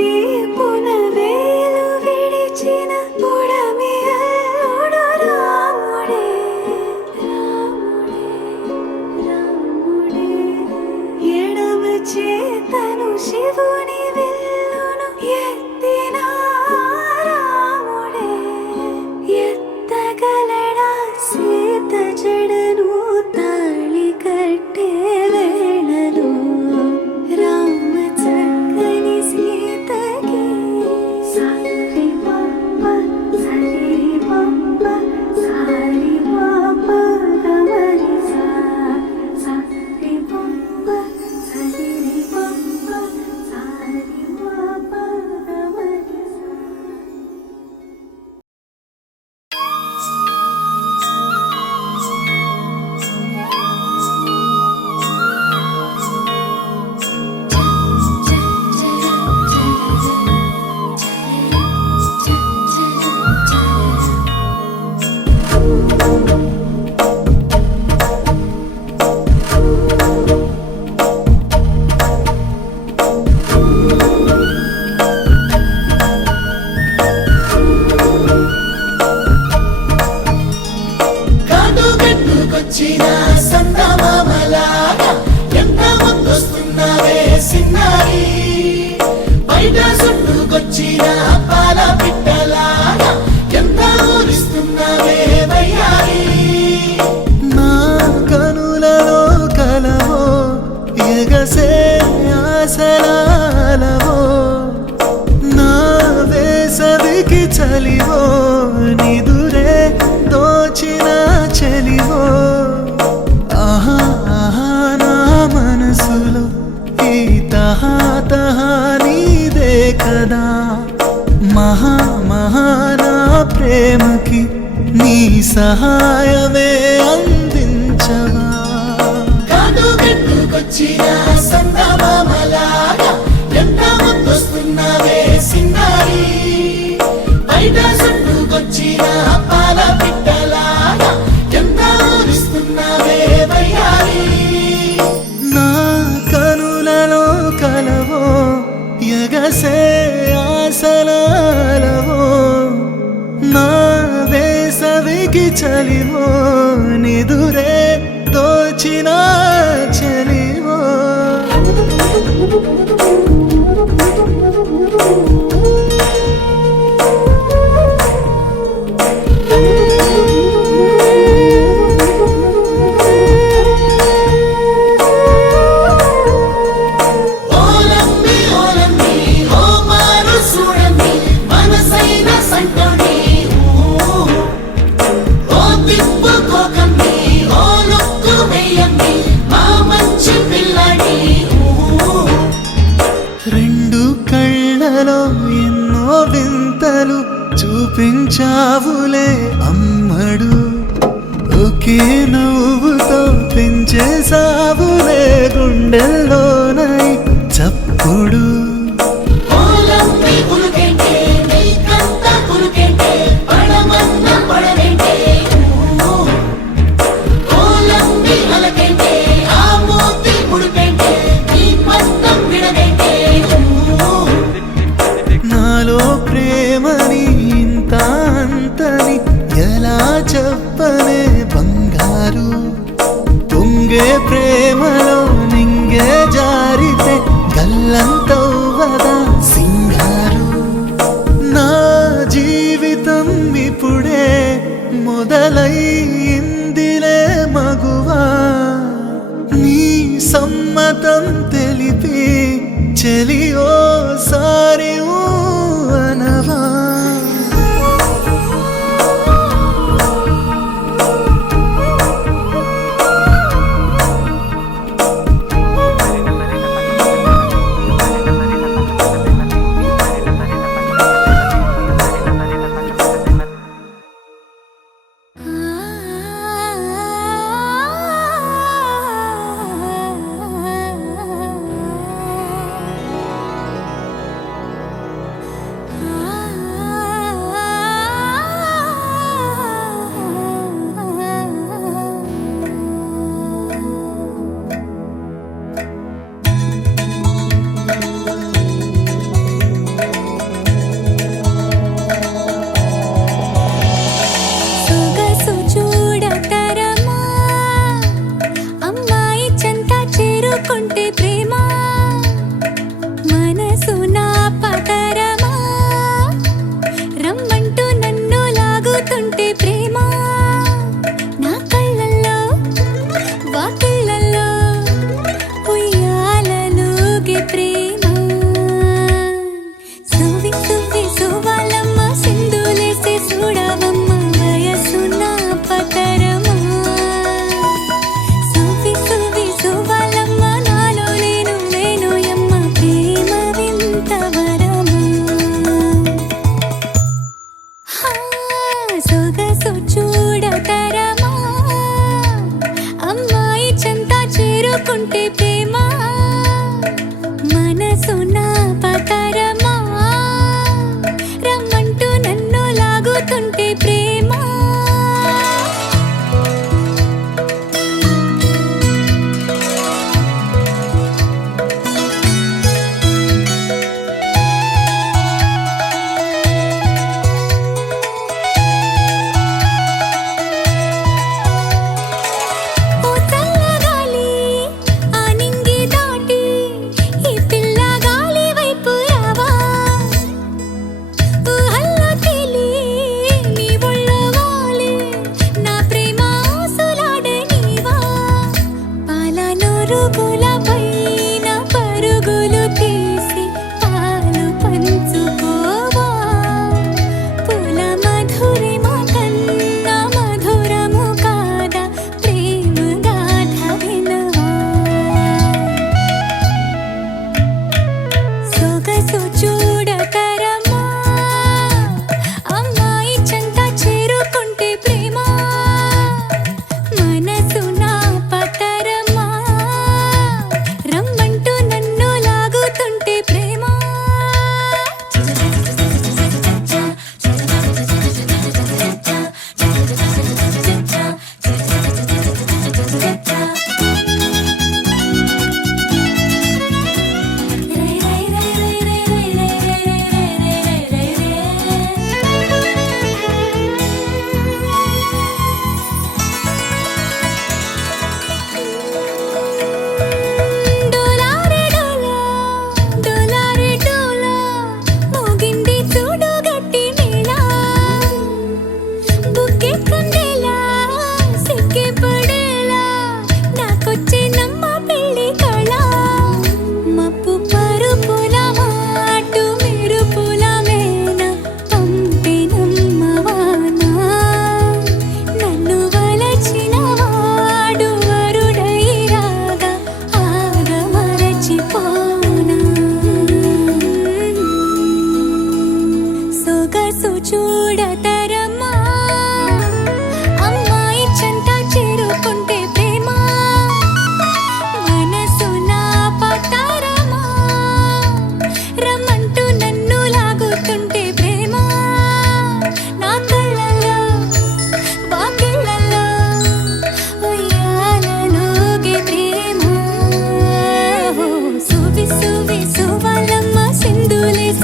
వీపున వేలు విడిచిన పుడమి అల్లుడు రాముడే రాముడే రాముడే ఎడమ చేతను శివుని విల్లును ఎత్తిన రాముడే ఎత్తగలడా సీత జడను తాళి కట్టే వేళలో రామ చక్కని సీతకి సారి పాప సరి పాప సారి పాప గమరి సారి పాప సరి పాప సారి పాప గమరి కాటుగట్టుకొచ్చిన సందమామలాగా ఎంత ముందొస్తున్నావే సిన్నారి బయట చుట్టుకొచ్చిన పాల పిట్టలాగా ఎంత ఊరిస్తున్నావే వయ్యారి నా కనులలో కలవో ఎగసే ఆసరాలవో నా వేసవికి చలివో నిదురే దోచిన చెలివో ఆహా ఆహా నా మనసులో ఈ తహా తహా నీదే కదా మహా మహా నా ప్రేమకి నీ సహాయమే అందించవా కాటుగట్టుకొచ్చిన సందమామలాగా ఎంత ముందొస్తున్నావే సిన్నారి బయట చుట్టుకొచ్చిన పాల పిట్టలాగా ఎంత ఊరిస్తున్నావే వయ్యారి నా కనులలో కలవో ఎగసే ఆసనాలవో నా వేసవికి చలివో నిదురే దోచిన చెలివో ఓలమ్మి ఓలమ్మి ఓ మారు చూడమ్మి మనసైన సంటోని ఓ తిప్పుకోకమ్మి ఓ లుక్కు వెయ్యమ్మి మా మంచి పిల్లని రెండు కళ్ళలో ఎన్నో వింతలు చూపించావులే అమ్మడు ఒకే నవ్వుతో పెంచేసావులే గుండెల్లోనై చప్పుడు ఓలమ్మి ఉలుకెంటే నీకంత కులుకెంటే పడమన్న పడవేంటే ఓలమ్మి అలకెంటే ఆ మూతి ముడిపెంటే నీ మస్తం విడవేంటే నాలో ప్రేమని ఇంత అంతని ఎలా చెప్పనే బంగారు పొంగే ప్రేమలో నింగే జారితే గల్లంతవ్వదా సింగారు నా జీవితం ఇప్పుడే మొదలైందిలే మగువా నీ సమ్మతం తెలిపి చెలియో సారి అనవా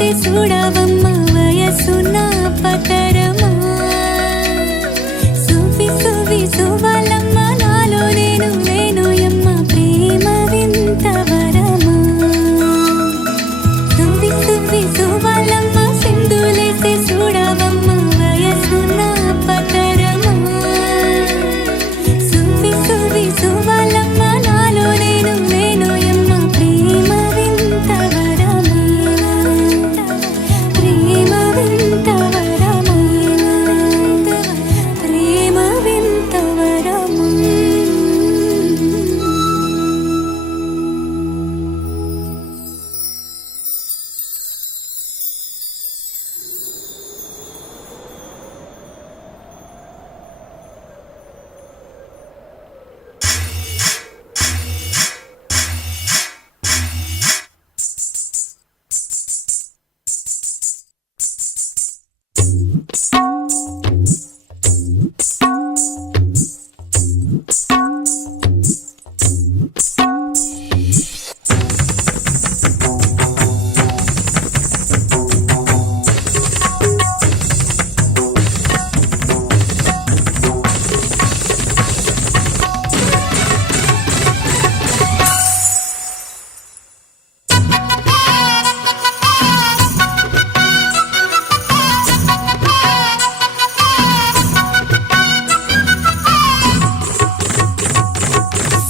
సింధులేసే చూడవమ్మ వయసున్న పతరమా సువి సువి సువలమ్మ నాలో నేను లేనోయమ్మ ప్రేమ వింత వరమా సువి సువి సువలమ్మ సింధులేసే చూడవమ్మ వయసున్న పతరమా సువి సువి సువలమ్మ నాలో నేను లేనోయమ్మ ప్రేమ వింత వరమా ప్రేమ వింత వరమా ప్రేమ వింత వరమా.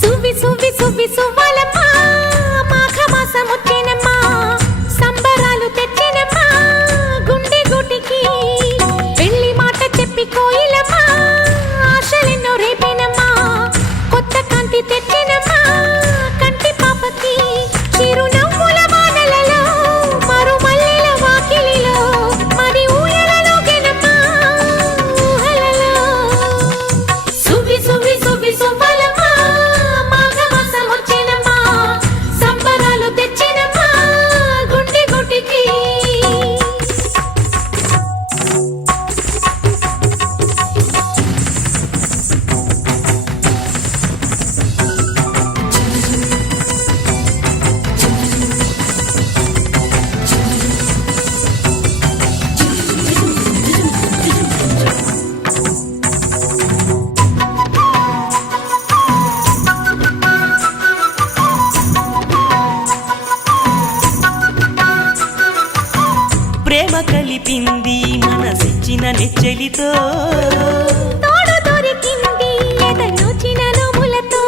సువి సువి సువి సువ్వలమ్మ మాఘమాసం వచ్చేనమ్మా సంబరాలు తెచ్చెనమ్మా గుండె గుటికి పెళ్లి మాట చెప్పి కోయిలమ్మా ఆశలెన్నో రేపేనమ్మా కొత్త కాంతి తెచ్చెనమ్మా కంటి పాపకి చిరునవ్వుల వానలలో మరుమల్లెల వాకిలిలో మరి ఊయలలో గెనమ్మా ఊహలలో సువి సువి సువి సువ్వలమ్మ మాఘమాసం వచ్చేనమ్మా సంబరాలు తెచ్చెనమ్మా గుండె గుటికి ప్రేమ కలిపింది మనసిచ్చిన నెచ్చెలితో తోడు దొరికింది ఎదనొచ్చిన నవ్వులతో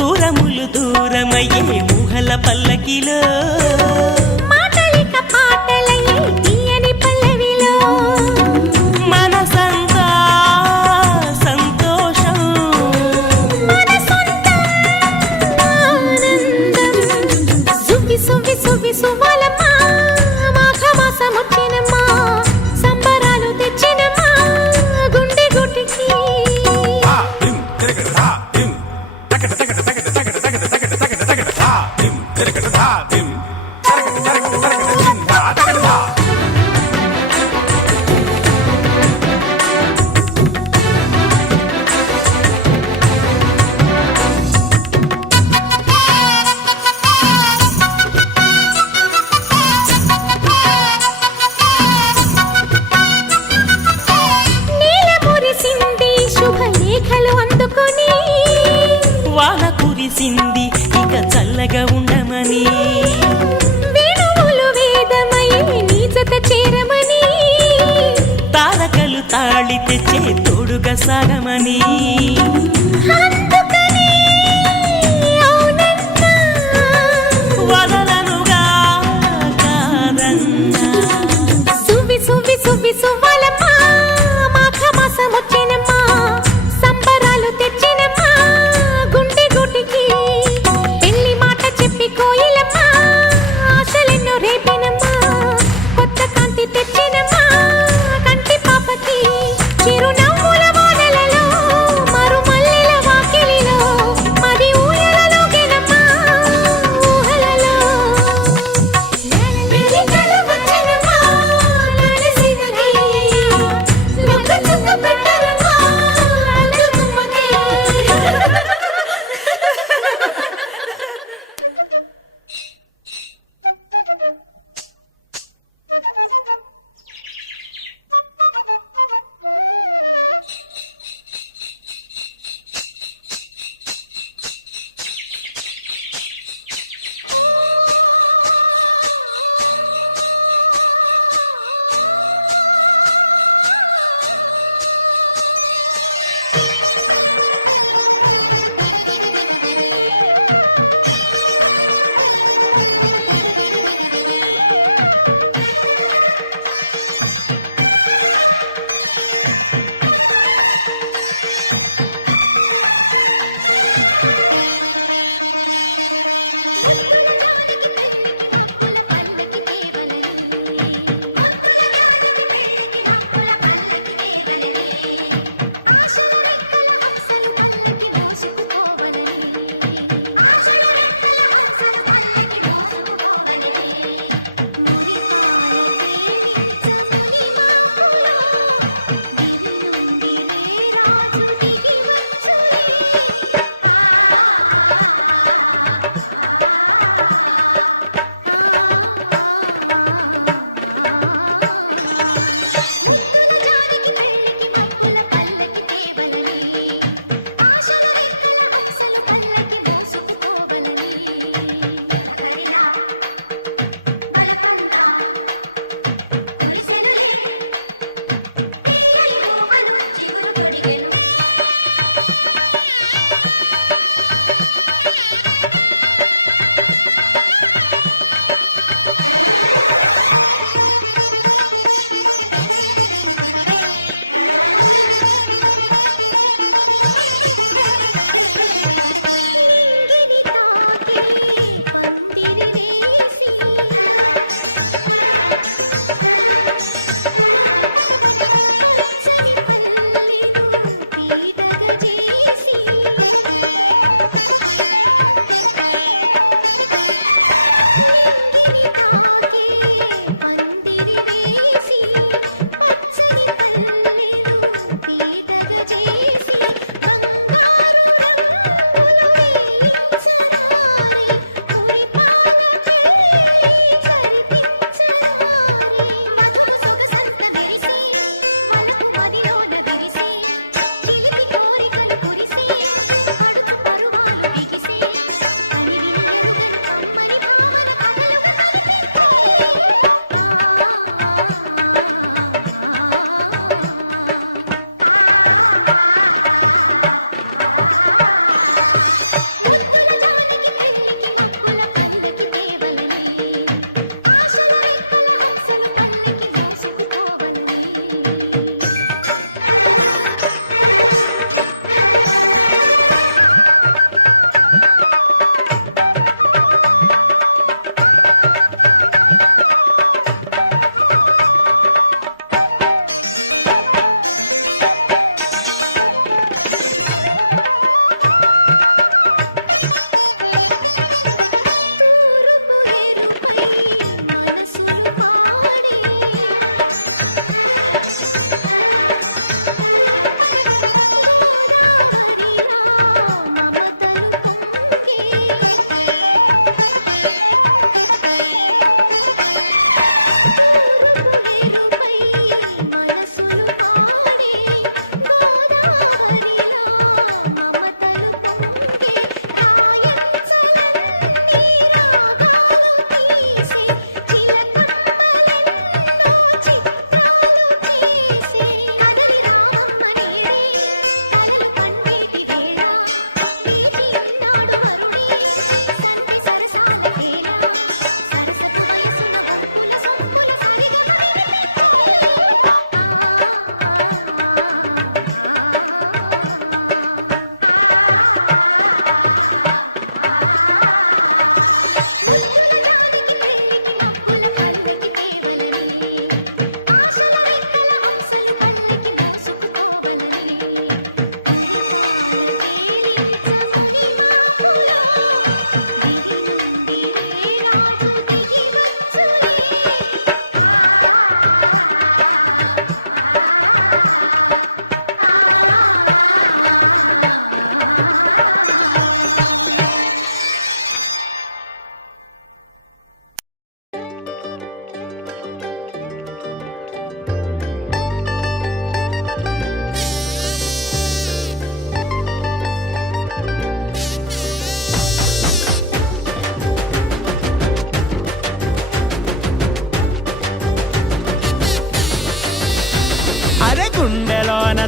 దూరములు దూరమయ్యే ఊహల పల్లకిలో మాటలిక పాటలయ్యే తీయని పల్లవిలో మనసంతా సంతోషం మన సొంత ఆనందం సువి సువి సువి సువ్వలమ్మ మాఘమాసం వచ్చేనమ్మా సంబరాలు తెచ్చెనమ్మా గుండె గుటికి నీల మురిసింది శుభలేఖలు అందుకొని వాన కురిసింది ఇక చల్లగా ఉండమని వేణువులు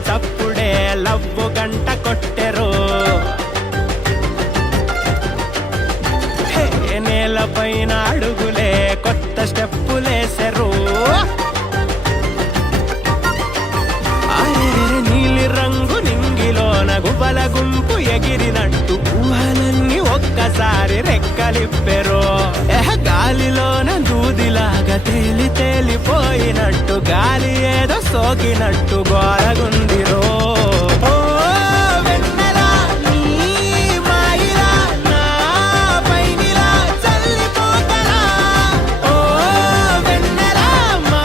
చప్పుడే లవ్వు గంట కొట్టెరు హే, నేలపైన అడుగులే కొత్త స్టెప్పులేసెరు నీలి రంగు నింగిలోన గుబల గుంపు ఎగిరినట్టు ఊహలన్నీ ఒక్కసారి రెక్కలిప్పెరు గాలిలోన దూదిలాగా తేలి తేలిపోయినట్టు గాలి ఏదో సోకినట్టు గోరగుందిరో ఓ వెన్నెలా నీ మాయిలా నా పైనిలా చల్లిపోతలా ఓ వెన్నెలా మా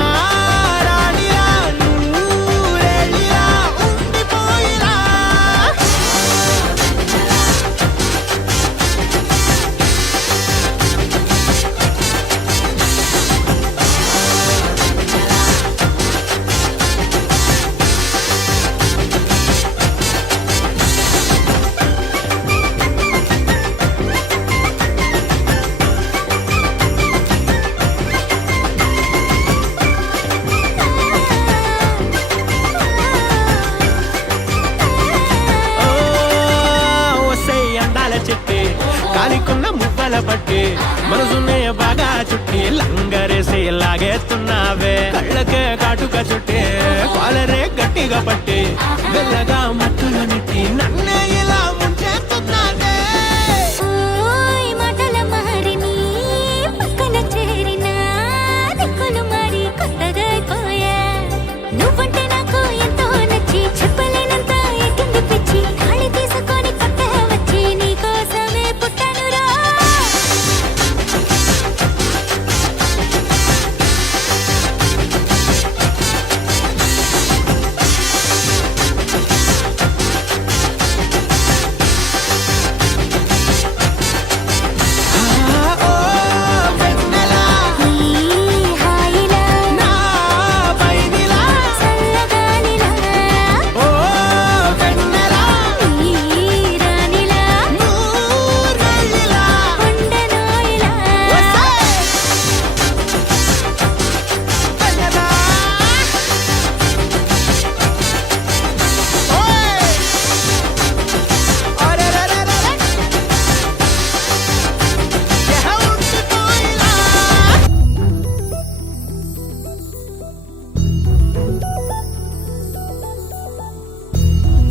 రాణిలా నూరెళ్ళిలా ఉండిపోయిలా చెట్టి కాలికున్న మువ్వల పట్టి మనసునే బాగా చుట్టి లంగరేసి లాగేస్తున్నావే కళ్ళకే కాటుక చుట్టి కాలరే గట్టిగా పట్టి వెళ్ళగా మత్తులు నెట్టి నన్నే ఇలా ముంచేస్తున్నానే ఓయ్ మాటల మహరిని పక్కన చేరిన దిక్కులు మరి కొత్తగా పోయా నువ్వంటే నాకు ఎంతో నచ్చి చెప్పలేనంత ఎక్కింది పిచ్చి గాలి తీసుకొని కొత్త వచ్చి నీ కోసమే పుట్టానురా ఓ వెన్నెలా ఈ హాయిలా నా పైనిలా చల్లగాలిలా ఓ వెన్నెలా ఈ రాణిలా నూరెళ్ళిలా ఉండనోయిలా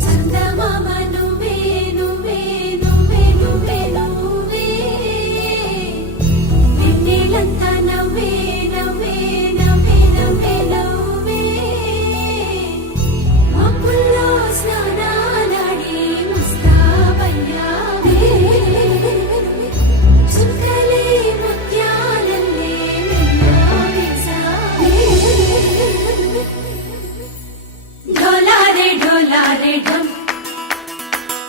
చందమామ నువ్వే నువ్వే నువ్వే నువ్వే నువ్వే వెన్నెలంతా నవ్వే నవ్వే నవ్వే నవ్వే నవ్వే మబ్బుల్లో స్నానాలాడి ముస్తాబయ్యావే చుక్కలే ముత్యాలల్లే మెల్లో వేసావే ढोलारे ढम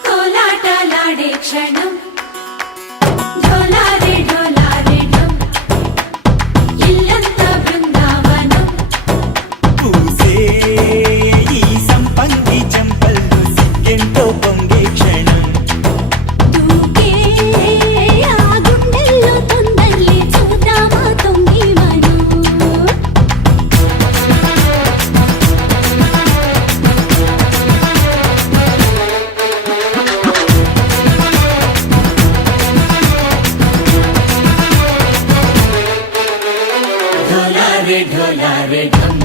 कोलाटलाडे क्षणम ढोलारे ढम इल्लंता बृंदावनम పూసే ఈ సంపంగి చెంపల్లో సిగ్గెంతో పొంగే క్షణం దూకే ఆ గుండెల్లో తొందల్లి చూద్దామా తొంగి మను ढोलारे ढम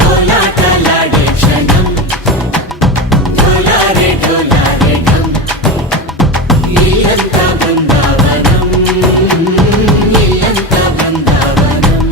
కోలాటలాడే క్షణం ढोलारे ढम ఇల్లంతా బృందావనం ఇల్లంతా బృందావనం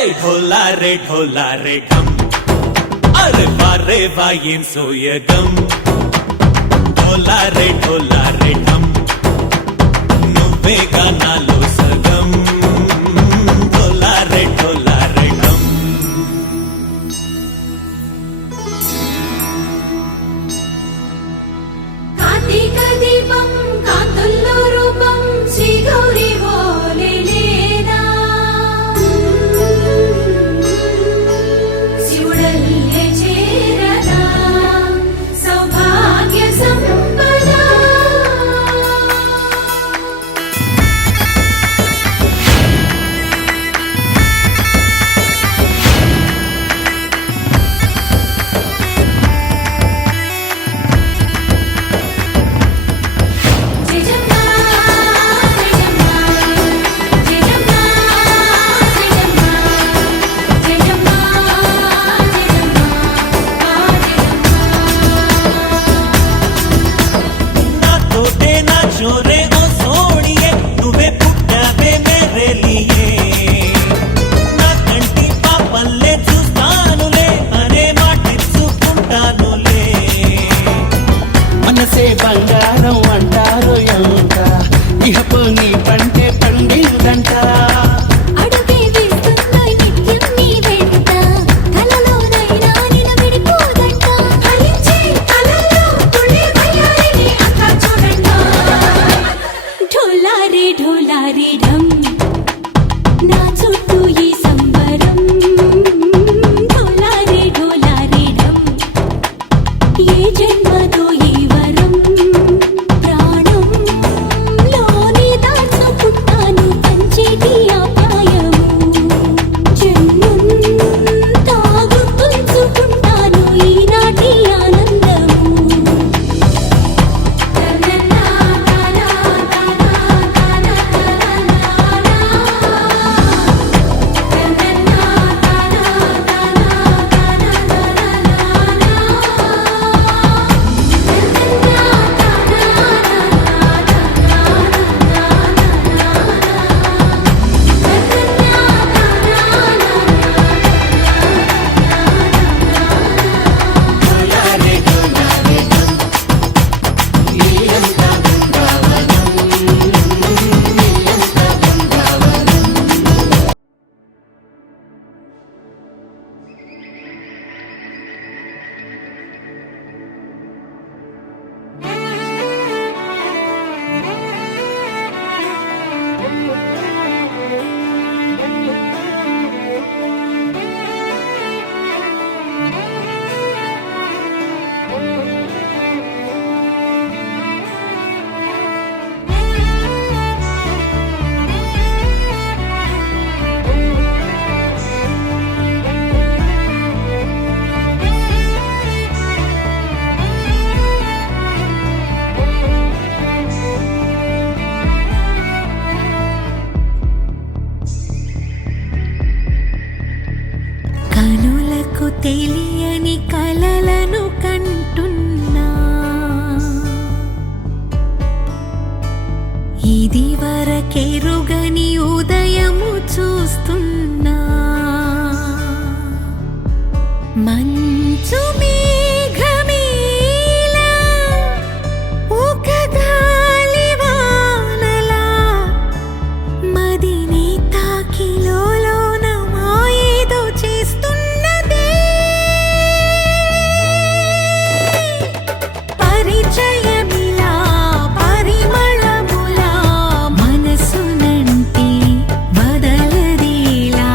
ढोला रे ढम अरे वारे वायें सोयगम ढोला रे ढम నువ్వేగా నాలో సగం ढोला रे ढम కార్తీక దీపం కాంతుల్లో రూపం శ్రీ గౌరీ ఓలేనా శివుడల్లే చేరదా సౌభాగ్య సంపద జయజమ్మా జయజమ్మా జయజమ్మా జయజమ్మా జయజమ్మా నాతోటే నా చోరే ఓ సోడియే నువ్వే పుట్టావే మేరే లియే నా కంటి పాపల్లే చూస్తానులే అనే మాటిచ్చుకుంటానులే మనసే బంగారం అంటారు ఎంత ఇహపు నీ పంటే పండిందంట అడుగే వేస్తున్నాయి నిత్యం నీ వెంట కలలోనైనా నిలబడిపోదంట ఫలించే కలలో తుళ్ళే వయ్యారిని అంతా చూడంట ఢోలా రే ఢమ్ నా చుట్టూ ఈ సంబరం ఢోలా రే ఢమ్ ఏ జన్మదో ఈ వరం ప్రాణంలోని దాచుకుంటాను పంచేటి ఆప్యాయము జన్మంతా గుర్తుంచుకుంటాను ఈనాటి ఆనందము కనులకు తెలియని కలలను కంటున్నా ఇది వరకెరుగని ఉదయము చూస్తున్నా మంచు మేఘమేలా ఒక గాలివానలా మదిని తాకిలోన మాయేదో చేస్తున్నదే పరిచయమిలా పరిమళములా మనసునంటి బదలదేలా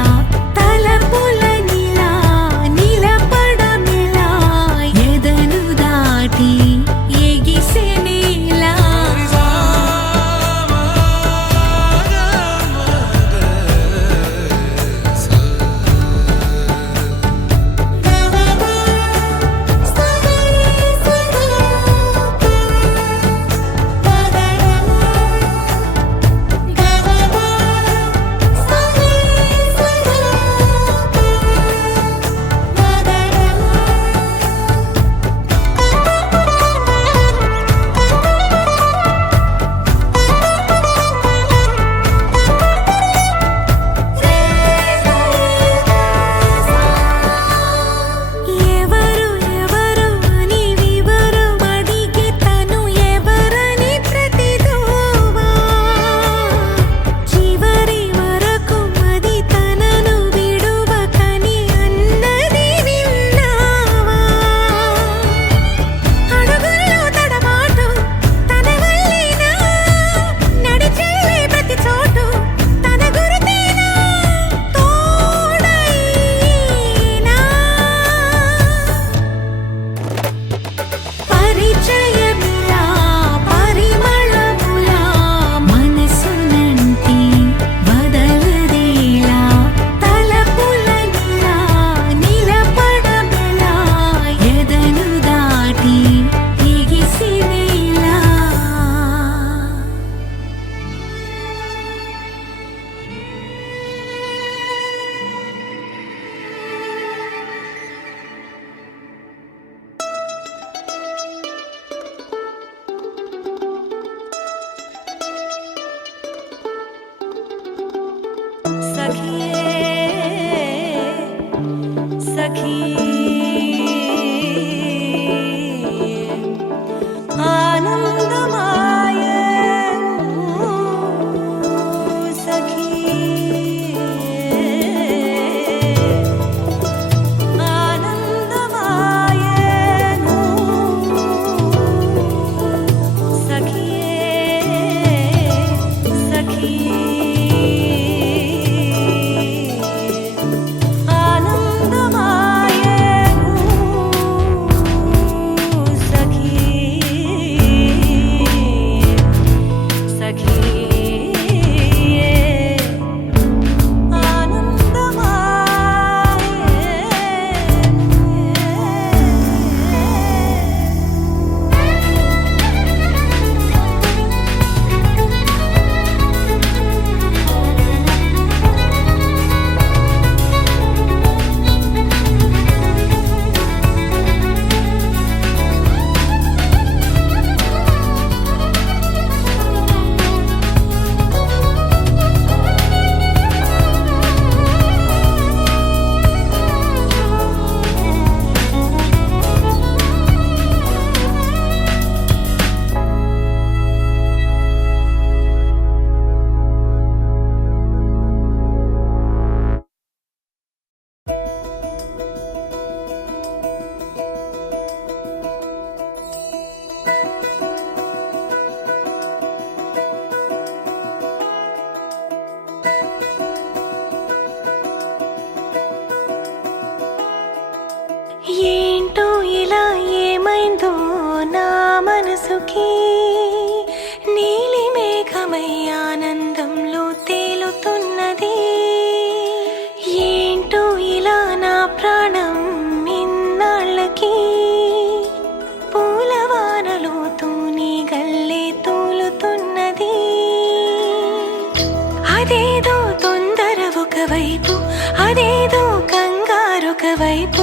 మనసుకి నీలి మేఘమై ఆనందంలో తేలుతున్నది ఏంటో ఇలా నా ప్రాణం ఇన్నాళ్ళకి పూలవానలో తూని గల్లే తూలుతున్నది అదేదో తొందర ఒకవైపు అదేదో కంగారొక వైపు